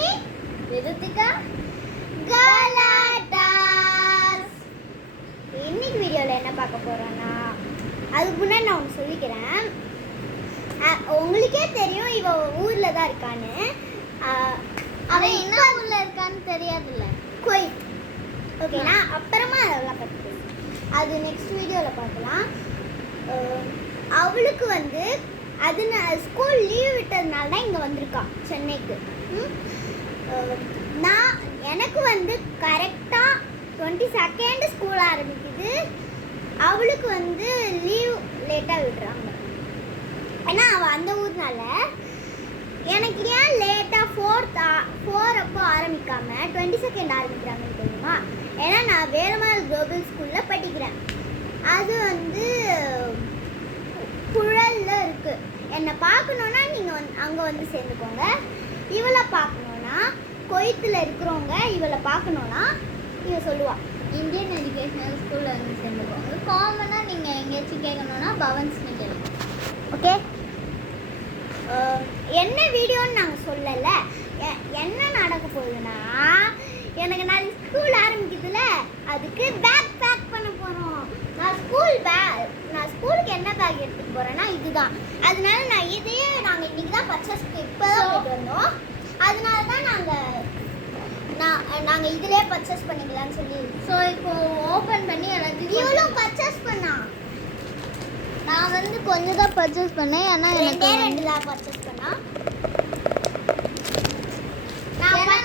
Me ரிதுத்திகா கலாட்டாஸ். இன்னைக்கு வீடியோவில் என்ன பார்க்க போகிறோன்னா, அதுக்கு முன்னாடி நான் ஒன்று சொல்லிக்கிறேன். உங்களுக்கே தெரியும் இவ ஊரில் தான் இருக்கான்னு. அவன் என்ன ஊரில் இருக்கான்னு தெரியாதுல்ல, குவைத். ஓகேண்ணா, அப்புறமா அதெல்லாம் பற்றி பேசுகிறேன், அது நெக்ஸ்ட் வீடியோவில் பார்க்கலாம். அவளுக்கு வந்து அது ஸ்கூல் லீவ் விட்டதுனால தான் இங்கே வந்திருக்கா சென்னைக்கு. எனக்கு வந்து கரெக்டாக 22 ஸ்கூல் ஆரம்பிக்குது. அவளுக்கு வந்து லீவ் லேட்டாக விடுறாங்க. ஏன்னா அவள் அந்த ஊர்னால எனக்கு ஏன் லேட்டாக 4 அப்போ ஆரம்பிக்காமல் 22 ஆரம்பிக்கிறாங்கன்னு தெரியுமா? ஏன்னா நான் வேலம்மாள் குளோபல் ஸ்கூலில் படிக்கிறேன். அது வந்து குழலில் இருக்குது. என்னை பார்க்கணுன்னா நீங்கள் அங்கே வந்து சேர்ந்துக்கோங்க. இவளை பார்க்கணுன்னா குவைத்தில் இருக்கிறவங்க இவளை பார்க்கணுன்னா இவள் சொல்லுவாள் இந்தியன் எஜுகேஷனல் ஸ்கூலில் வந்து சேர்ந்துக்கோங்க. காமனாக நீங்கள் எங்கேயாச்சும் கேட்கணுன்னா பவன்ஸ்னு கேளுங்க. ஓகே, என்ன வீடியோன்னு நாங்கள் சொல்லலை. என்ன நடக்க போகுதுன்னா, எனக்கு நான் ஸ்கூல் ஆரம்பிக்குதுல, அதுக்கு பேக் பேக் பண்ண போகிறோம். நான் ஸ்கூலுக்கு என்ன பேக் எடுத்துகிட்டு போகிறேன்னா இதுதான். அதனால நான் இதையே நாங்கள் இன்றைக்கி தான் பர்ச்சேஸ் இப்போ தான் போயிட்டு வந்தோம். அதனால தான் நாங்கள் இதிலே பர்ச்சேஸ் பண்ணிக்கலாம்னு சொல்லி. ஸோ இப்போ ஓப்பன் பண்ணி எல்லாத்தையும் இவ்வளோ பர்ச்சேஸ் பண்ணா. நான் வந்து கொஞ்சம் தான் பர்ச்சேஸ் பண்ணேன். ஏன்னா எனக்கு 2 தான் பர்ச்சேஸ் பண்ணா.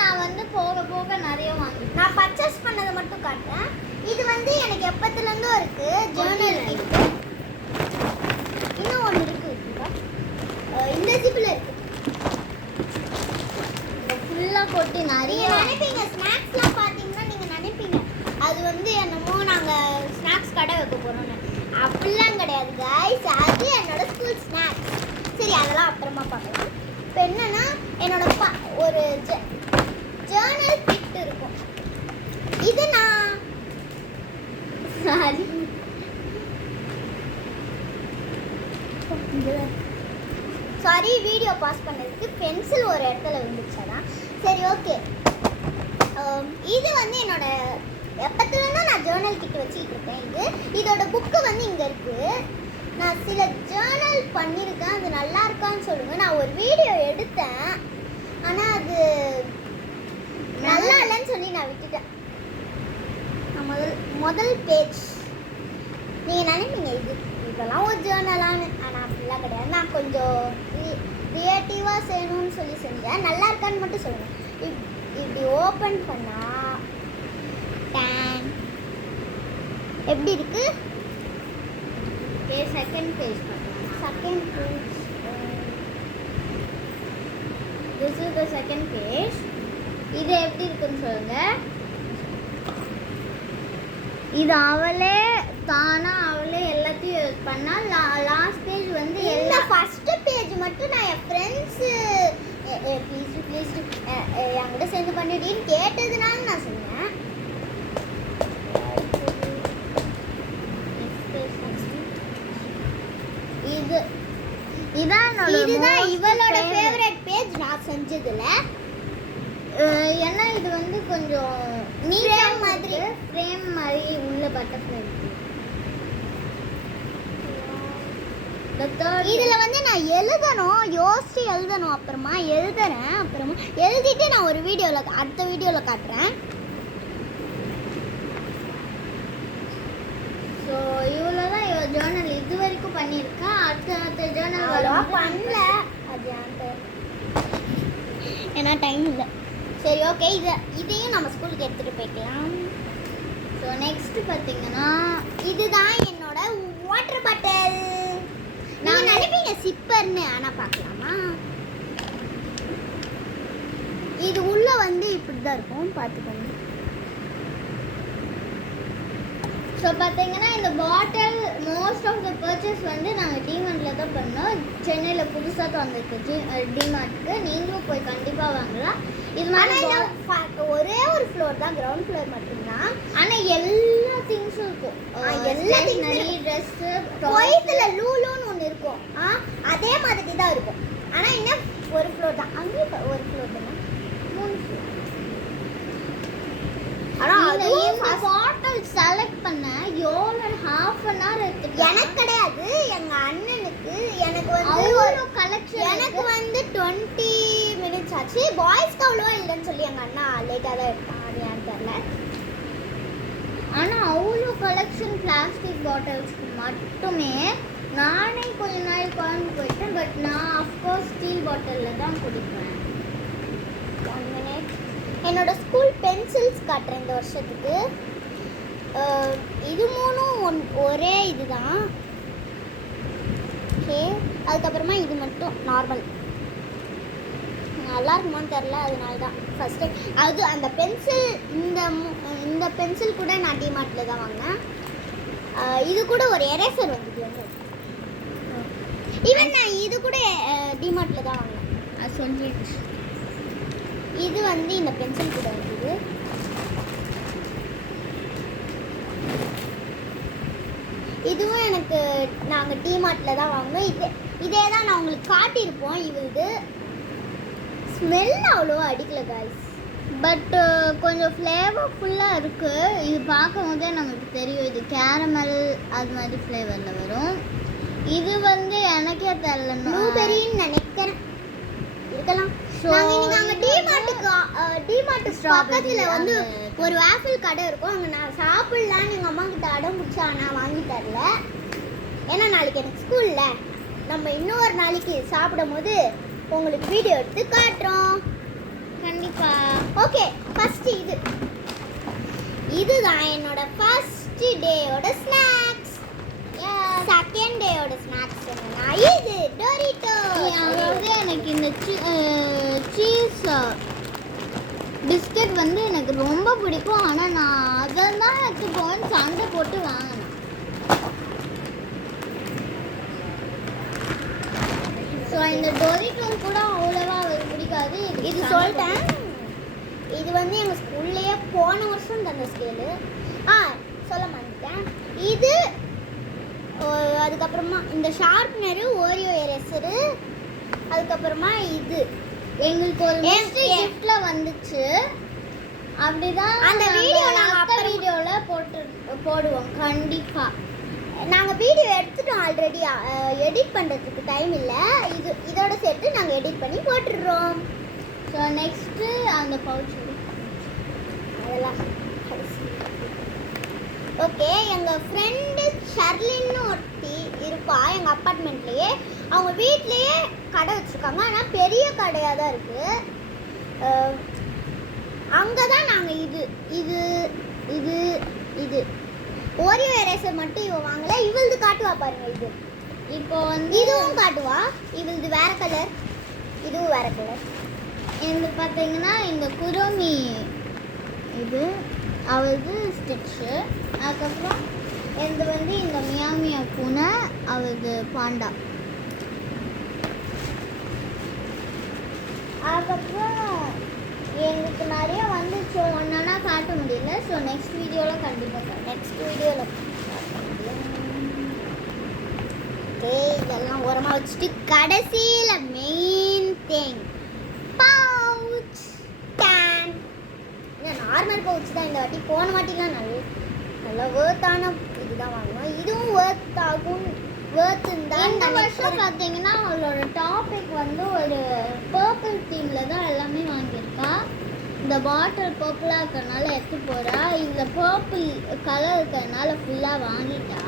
நான் வந்து போக போக நிறைய வாங்கி நான் பர்ச்சேஸ் பண்ணதை மட்டும் காட்டுறேன். இது வந்து எனக்கு எப்பத்துலேருந்தும் இருக்குது. ஜேர்னல் இருக்குது. இன்னும் ஒன்று இருக்குது, இந்த ஜிப்பில் இருக்குது. ஃபுல்லாக கொட்டி நிறைய நினைப்பீங்க. ஸ்நாக்ஸ்லாம் பார்த்தீங்கன்னா நீங்கள் நினைப்பீங்க அது வந்து என்னமோ நாங்கள் ஸ்நாக்ஸ் கடை வைக்க போகிறோன்னு. அப்படிலாம் கிடையாது கைஸ், அது என்னோட ஸ்கூல் ஸ்நாக்ஸ். சரி, அதெல்லாம் அப்புறமா பார்க்கலாம். இப்போ என்னன்னா என்னோட ஒரு ஜேர்னல் கிட் இருக்கும். இது நான் சாரி வீடியோ பாஸ் பண்ணதுக்கு பென்சில் ஒரு இடத்துல விழுந்துச்சாதான். சரி, ஓகே. இது வந்து என்னோட எப்பத்துலேருந்து நான் ஜேர்னல் கிட்ட வச்சுக்கிட்டு இருக்கேன். இதோட புக்கு வந்து இங்கே இருக்குது. நான் சில ஜேர்னல் பண்ணியிருக்கேன், அது நல்லா இருக்கான்னு சொல்லுங்கள். நான் ஒரு வீடியோ எடுத்தேன், ஆனால் அது நல்லா இல்லைன்னு சொல்லி நான் விட்டுட்டேன். நான் முதல் பேஜ் நீங்கள் நினைப்பீங்க இதெல்லாம் ஒரு ஜேர்னலான்னு. ஆனால் அப்படிலாம் கிடையாது. நான் கொஞ்சம் க்ரியேட்டிவாக செய்யணும்னு சொல்லி செஞ்சேன். நல்லா இருக்கான்னு மட்டும் சொல்லுங்கள். இப்படி ஓப்பன் பண்ணால் எப்படி இருக்கு? Second page second page this is the second page. இது எப்படி இருக்குன்னு சொல்லுங்க. இது அவளே எல்லாத்தையும் பண்ணால் லாஸ்ட் பேஜ் வந்து எல்லாம். ஃபர்ஸ்ட் பேஜ் மட்டும் நான் என் ஃப்ரெண்ட்ஸு ப்ளீஸ் என்கிட்ட சேர்ந்து பண்ணிடுன்னு கேட்டதுனால நான் சொன்னேன். இதுதான் இவளோட ஃபேவரட் பேஜ் நான் செஞ்சதுல. ஏன்னா இது வந்து கொஞ்சம் ஃப்ரேம் மாதிரி உள்ள பட்டர்ஃப்ளை இருக்கு. இதுல வந்து நான் யோசிச்சு எழுதணும். அப்புறமா எழுதிட்டு நான் ஒரு அடுத்த வீடியோல காட்டுறேன். ஸோ இவ்வளோதான் இவள் ஜேர்னல் இது வரைக்கும் பண்ணியிருக்கேன். அடுத்த ஜேர்னல் வரும் பண்ணல, அது ஏன்னா டைம் இல்லை. சரி, ஓகே. இதையும் நம்ம ஸ்கூலுக்கு எடுத்துகிட்டு போய்க்கலாம். ஸோ நெக்ஸ்ட்டு பார்த்தீங்கன்னா இதுதான் என்னோட வாட்டர் பாட்டில். நான் நினைப்பீங்க சிப்பர்னு, ஆனால் பார்க்கலாமா? இது உள்ளே வந்து இப்படி தான் இருக்கும், பார்த்துக்கோங்க. ஸோ பார்த்தீங்கன்னா இந்த பாட்டில் மோஸ்ட் ஆஃப் த பர்ச்சேஸ் வந்து நாங்கள் டிமார்ட்டில் தான் பண்ணோம். சென்னையில் புதுசாக திறந்துருக்கு டிமார்ட்டுக்கு. நீங்களும் போய் கண்டிப்பாக வாங்கலாம். இது மாதிரி ஒரே ஒரு ஃப்ளோர் தான், கிரவுண்ட் ஃப்ளோர் மட்டும்தான். ஆனால் எல்லா திங்ஸும் இருக்கும். எல்லா நிறைய ட்ரெஸ்ஸு. குவைத்தில் லூலூன்னு ஒன்று இருக்கும், அதே மாதிரி தான் இருக்கும். ஆனால் இன்னும் ஒரு ஃப்ளோர் தான். அங்கேயும் ஒரு ஃப்ளோர் தானே, 3 இந்த பாட்டில் செலக்ட் பண்ண எவ்வளோ half an hour எடுத்துட்டு எனக்கு கிடையாது எங்க அண்ணனுக்கு எனக்கு வந்து அவ்வளோ கலெக்ஷன் எனக்கு வந்து 20 minutes ஆச்சு பாய்ஸ்க்கு அவ்வளோவா இல்லைன்னு சொல்லி எங்க அண்ணா லேட்டாக தான் எடுத்தாங்க ஏன்னு தெரியல ஆனால் அவ்வளோ கலெக்ஷன் பிளாஸ்டிக் பாட்டில்ஸ்க்கு மட்டுமே நானே கொஞ்ச நாள் குழம்பு போயிட்டேன் பட் நான் அஃப்கோர்ஸ் ஸ்டீல் பாட்டிலில் தான் குடிப்பேன். 1 minute என்னோட ஸ்கூல் பென்சில்ஸ் காட்டுறேன் இந்த வருஷத்துக்கு. இது மூணும் ஒரே இதுதான். ஓகே அதுக்கப்புறமா இது மட்டும் நார்மல் நல்லா இருக்குமான்னு தெரில அதனால தான் ஃபஸ்ட்டு அது அந்த பென்சில் இந்த பென்சில் கூட நான் டிமார்ட்டில் தான் வாங்கினேன். இது கூட ஒரு எரேசர் வந்துது வந்து ஈவன் நான் இது கூட டிமார்ட்டில் தான் வாங்கினேன் அது சொல்லிடுச்சு. இது வந்து இந்த பென்சில் கூட வந்தது. இதுவும் எனக்கு நாங்கள் டிமார்ட்டில் தான் வாங்கினோம். இதே தான் நான் உங்களுக்கு காட்டியிருப்போம். இது ஸ்மெல் அவ்வளோவா அடிக்கல காய்ஸ் பட் கொஞ்சம் ஃப்ளேவர்ஃபுல்லாக இருக்குது. இது பார்க்கும் போதே நமக்கு தெரியும் இது கேரமல் அது மாதிரி ஃப்ளேவரில் வரும். இது வந்து எனக்கே தெரியல ப்ளூபெரின்னு நினைக்கிறேன் இருக்கலாம். நாங்கள் டிமார்ட்டு பக்கத்தில் வந்து ஒரு ஆப்பிள் கடை இருக்கும் அங்கே நான் சாப்பிட்லான்னு எங்கள் அம்மா கிட்ட அடம் பிடிச்சா நான் வாங்கி தரல. ஏன்னா நாளைக்கு எனக்கு ஸ்கூலில் நம்ம இன்னொரு நாளைக்கு சாப்பிடும் போது உங்களுக்கு வீடியோ எடுத்து காட்டுறோம் கண்டிப்பாக. ஓகே ஃபஸ்ட்டு இதுதான் என்னோட ஃபர்ஸ்ட் டேயோட ஸ்நாக்ஸ். செகண்ட் டேயோட ஸ்நாக்ஸ் என்னன்னா இது டோரிட்டோ. அதாவது எனக்கு இந்த சீஸ் பிஸ்கட் வந்து எனக்கு ரொம்ப பிடிக்கும். ஆனால் நான் அதெல்லாம் எடுத்துப்போன்னு சண்டை போட்டு வாங்கினேன். ஸோ இந்த டோரிட்டோஸ் கூட அவ்வளோவா அவருக்கு பிடிக்காது. இது சொல்லிட்டேன். இது வந்து எங்கள் ஸ்கூல்லையே போன வருஷம் தந்த ஸ்கேலு. சொல்ல மாட்டேன். இது அதுக்கப்புறமா இந்த ஷார்ப்னரு ஓரியோ எரேசரு அதுக்கப்புறமா இது எங்களுக்கு ஒரு கிஃப்டில் வந்துச்சு. அப்படிதான் அந்த வீடியோ நாங்கள் அப்போ வீடியோவில் போடுவோம் கண்டிப்பாக. நாங்கள் வீடியோ எடுத்துட்டோம் ஆல்ரெடி. எடிட் பண்ணுறதுக்கு டைம் இல்லை. இதோட சேர்த்து நாங்கள் எடிட் பண்ணி போட்டுடுறோம். ஸோ நெக்ஸ்ட்டு அந்த பவுச் அதெல்லாம் ஓகே. எங்கள் ஃப்ரெண்டு ஷர்லின்னு ஒருத்தி இருப்பா எங்கள் அப்பார்ட்மெண்ட்லேயே. அவங்க வீட்லேயே கடை வச்சுருக்காங்க. ஆனால் பெரிய கடையாக தான் இருக்குது. அங்கே தான் நாங்கள் இது ஓரியோ எரேசர் மட்டும் இவ வாங்கலை. இவளது காட்டுவா பாருங்க. இது இப்போ வந்து இதுவும் காட்டுவா. இவளது வேறு கலர் இதுவும் வேறு கலர். இது பார்த்தீங்கன்னா இந்த குரோமி இது அவளது ஸ்டிச்சு. அதுக்கப்புறம் இது வந்து இந்த மியாமியா பூனை அவளது பாண்டா. அதுக்கப்புறம் எங்களுக்கு நிறைய வந்துச்சு ஒன்றா காட்ட முடியல. ஸோ நெக்ஸ்ட் வீடியோவில் கண்டிப்பாக இதெல்லாம் உரமாக வச்சுட்டு கடைசியில் மெயின் திங் பவுச் டேன். நார்மல் பவுச் தான் இந்த வாட்டி. போன வாட்டிலாம் நல்லா வேர்த்தான இதுதான் வாங்குவோம். இதுவும் வேர்த்துந்தான். இந்த வருஷம் பார்த்தீங்கன்னா அவளோட டாபிக் வந்து ஒரு பர்பிள் தீமில் தான் எல்லாமே வாங்கியிருக்கா. இந்த பாட்டில் பர்பிளாக இருக்கிறதுனால எடுத்து போகிறா. இதில் பர்பிள் கலர் இருக்கிறதுனால ஃபுல்லாக வாங்கிட்டா.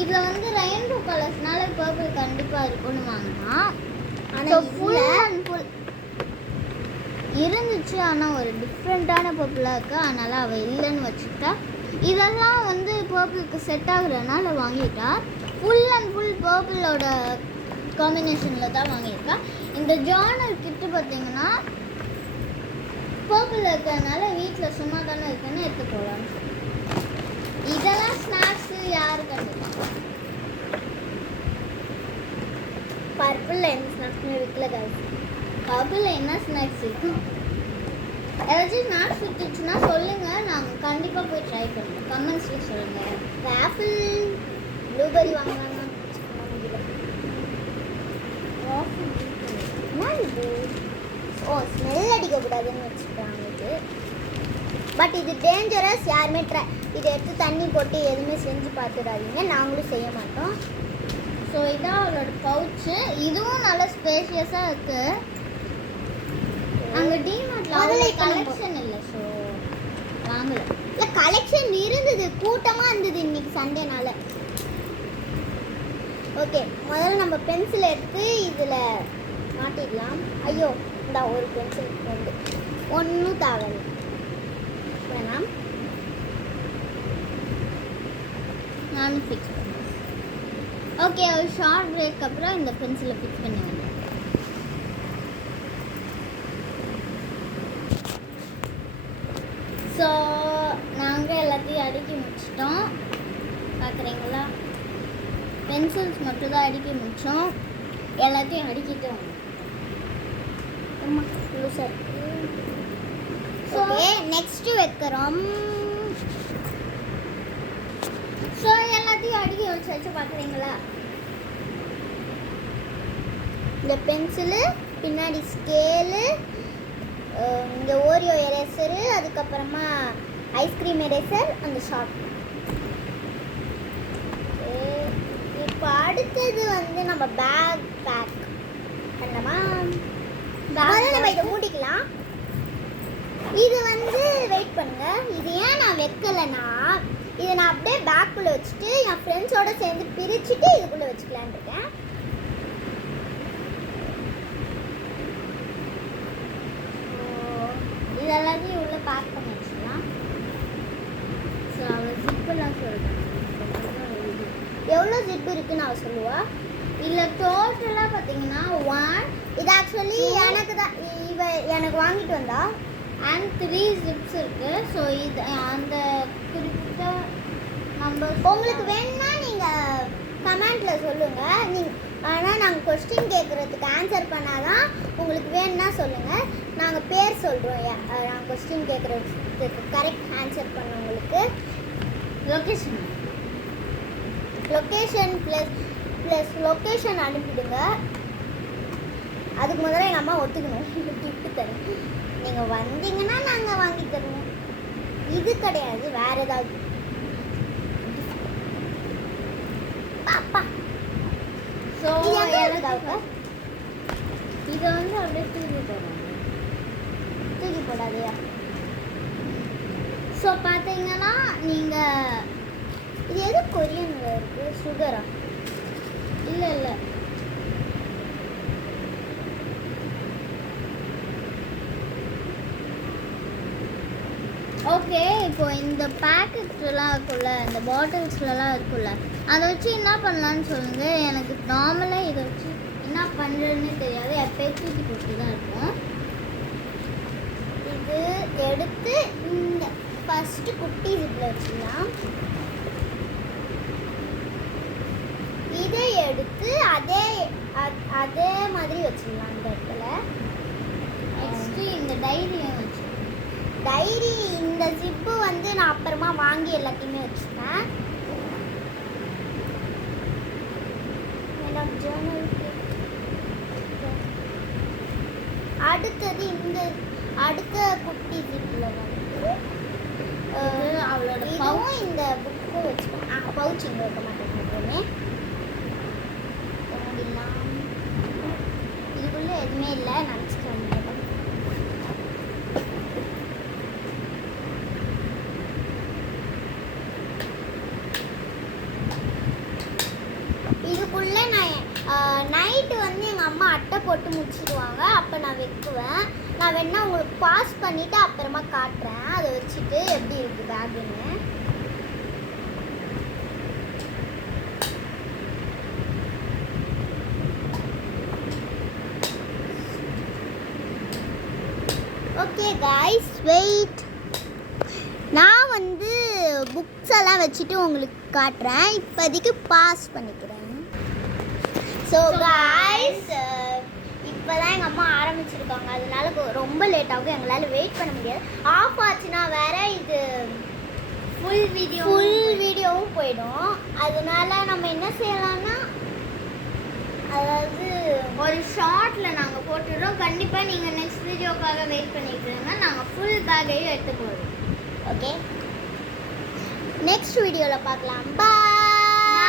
இதில் வந்து ரெயின்போ கலர்ஸ்னால பர்பிள் கண்டிப்பாக இருக்கும்னு வாங்கினா. ஆனால் ஃபுல் அண்ட் ஃபுல் இருந்துச்சு. ஆனால் ஒரு டிஃப்ரெண்ட்டான பர்பிளாக இருக்குது. அதனால் அவள் இல்லைன்னு வச்சுக்கிட்டா. இதெல்லாம் வந்து பர்பிளுக்கு செட் ஆகுறதுனால வாங்கிட்டா. ஃபுல் அண்ட் ஃபுல் பர்பிளோட காம்பினேஷனில் தான் வாங்கியிருக்கா. இந்த ஜார்னல் கிட்டு பார்த்தீங்கன்னா பர்பிள் இருக்கிறதுனால வீட்டில் சும்மா தானே இருக்குன்னு எடுத்து போகலான்னு சொல்லி. இதெல்லாம் ஸ்நாக்ஸு யாரு கண்டிப்பாக பர்பிளில் எந்த ஸ்நாக்ஸுமே விற்கல காய்ச்சி. பர்பிளில் என்ன ஸ்நாக்ஸ் இருக்கும்? ஏதாச்சும் ஸ்நாக்ஸ் விற்றுச்சுன்னா சொல்லுங்கள். நாங்கள் கண்டிப்பாக போய் ட்ரை பண்ணுவோம். கமெண்ட்ஸில் சொல்லுங்கள். வேஃபிள் ப்ளூபெரி வாங்கினாங்க. என்ன இது? ஸ்மெல் அடிக்கக்கூடாதுன்னு வச்சுருக்காங்க. இது பட் இது டேஞ்சரஸ். யாருமே இதை எடுத்து தண்ணி போட்டு எதுவுமே செஞ்சு பார்த்துடாதீங்க. நாங்களும் செய்ய மாட்டோம். ஸோ இதான் அவளோட பவுச்சு. இதுவும் நல்லா ஸ்பேஷியஸாக இருக்குது. அங்கே டிமார்ட்டில் கலெக்ஷன் இல்லை, ஸோ வாங்கலை. இல்லை, கலெக்ஷன் இருந்தது, கூட்டமாக இருந்தது இன்னைக்கு சண்டேனால. ஓகே, முதல்ல நம்ம பென்சில் எடுத்து இதில் மாட்டிடலாம். ஐயோ, இந்த ஒரு பென்சில் வந்து ஒன்றும் தேவையில்லை வேணாம். நானும் ஃபிக்ஸ் பண்ணேன். ஓகே, ஒரு ஷார்ட் பிரேக் அப்புறம் இந்த பென்சிலை ஃபிக்ஸ் பண்ணி வந்தேன். ஸோ நாங்கள் எல்லாத்தையும் அடுக்கி முடிச்சிட்டோம். பார்க்குறீங்களா, பென்சில்ஸ் மட்டும் தான் அடுக்கி முடித்தோம். எல்லாத்தையும் அடுக்கிட்டோம். ஓகே, நெக்ஸ்ட்டு வைக்கிறோம். ஸோ எல்லாத்தையும் அடுக்கி வச்சு பார்க்குறீங்களா, இந்த பென்சிலு, பின்னாடி ஸ்கேலு, இங்கே ஓரியோ எரேசரு, அதுக்கப்புறமா ஐஸ்கிரீம் எரேசர், அந்த ஷார்ட். இப்போ அடுத்தது வந்து நம்ம பேக் பேக் பண்ணலாமா? நம்ம இதை மூடிக்கலாம். இது வந்து வெயிட் பண்ணுங்க. இது ஏன் நான் வைக்கலைன்னா, இதை நான் அப்படியே பேக்குள்ளே வச்சுட்டு என் ஃப்ரெண்ட்ஸோடு சேர்ந்து பிரிச்சுட்டு இதுக்குள்ளே வச்சுக்கலான் இருக்கேன். இதெல்லாத்தையும் உள்ளே பேக் பண்ணி வச்சுக்கலாம். ஸோ அவள் ஜிப்பெல்லாம் சொல்கிறேன். எவ்வளோ ஜிப்பு இருக்குன்னு அவள் சொல்லுவா. இல்லை, டோட்டலாக பார்த்தீங்கன்னா 1. இது ஆக்சுவலி எனக்கு தான் எனக்கு வாங்கிட்டு வந்தா. அண்ட் 3 ஜிப்ஸ் இருக்குது. ஸோ இது அந்த குறிப்பிட்ட நம்பர் உங்களுக்கு வேணும்னா நீங்கள் கமெண்ட்டில் சொல்லுங்கள். ஆனால் நாங்கள் கொஸ்டின் கேட்குறதுக்கு ஆன்சர் பண்ணாதான் உங்களுக்கு வேணும்னா சொல்லுங்கள். நாங்கள் பேர் சொல்கிறோம். நாங்கள் கொஸ்டின் கேட்குறதுக்கு கரெக்ட் ஆன்சர் பண்ணவங்களுக்கு லொக்கேஷன் ப்ளஸ் லொக்கேஷன் அனுப்பிடுங்க. அதுக்கு முதல்ல எங்கள் அம்மா ஒத்துக்கணும். கிஃப்ட் தரேன், நீங்கள் வந்தீங்கன்னா நாங்கள் வாங்கி தருவோம். இது கிடையாது, வேறு ஏதாவது. பாப்பா, ஸோ இதை வந்து அப்படியே தூக்கி போடாதையா. ஸோ பார்த்தீங்கன்னா நீங்கள் இது எது கொரியனில் இருக்குது? சுகரா? இல்லை இல்லை, ஓகே. இப்போ இந்த பேக்கெட்ஸ்லாம் இருக்குல்ல, இந்த பாட்டில்ஸ்லாம் இருக்குல்ல, அதை வச்சு என்ன பண்ணலான்னு சொல்லுங்கள். எனக்கு நார்மலாக இதை வச்சு என்ன பண்ணுறதுன்னு தெரியாது. எப்போயும் தூக்கி போட்டு தான் இருக்கும். இது எடுத்து இந்த ஃபஸ்ட்டு குட்டி ஜிப்பில் வச்சுக்கலாம். இதை எடுத்து அதே மாதிரி வச்சுக்கலாம் இந்த இடத்துல. நெக்ஸ்ட்டு இந்த டைரியும் வச்சு, டைரி இந்த ஜிப்பு வந்து நான் அப்புறமா வாங்கி எல்லாத்தையுமே வச்சுட்டேன். அடுத்தது இந்த அடுத்த குட்டி ஜிப்பில் வந்து அவளோட இதுவும் இந்த புக்கும் வச்சுக்கோங்க. பவுச் இங்கே வைக்க மாட்டேன் எப்பவுமே. இதுக்குள்ளே எதுவுமே இல்லை, நினச்சிட்டு இதுக்குள்ளே நான் நைட்டு வந்து எங்கள் அம்மா அட்டை போட்டு முடிச்சிடுவாங்க. அப்போ நான் வைக்குவேன். நான் வேணா உங்களுக்கு பாஸ் பண்ணிவிட்டு அப்புறமா காட்டுறேன். அதை வச்சுட்டு எப்படி இருக்குது பேக்குன்னு. Okay guys, wait. நான் வந்து புக்ஸ் எல்லாம் வச்சுட்டு உங்களுக்கு காட்டுறேன். இப்போதைக்கு பாஸ் பண்ணிக்கிறேன். ஸோ காய்ஸ், இப்போ தான் எங்கள் அம்மா ஆரம்பிச்சிருக்காங்க. அதனால ரொம்ப லேட் ஆகும். எங்களால் வெயிட் பண்ண முடியாது. ஆஃப் ஆச்சுன்னா வேற இது ஃபுல் வீடியோவும் போயிடும். அதனால நம்ம என்ன செய்யலாம்னா, அதாவது ஒரு ஷார்ட்டில் நாங்கள் போட்டுடுறோம். கண்டிப்பாக நீங்கள் நெக்ஸ்ட் வீடியோக்காக வெயிட் பண்ணிட்டு இருங்க. நாங்கள் ஃபுல் பேக்கையும் எடுத்து போடுறோம். ஓகே, நெக்ஸ்ட் வீடியோவில் பார்க்கலாம். பாய்.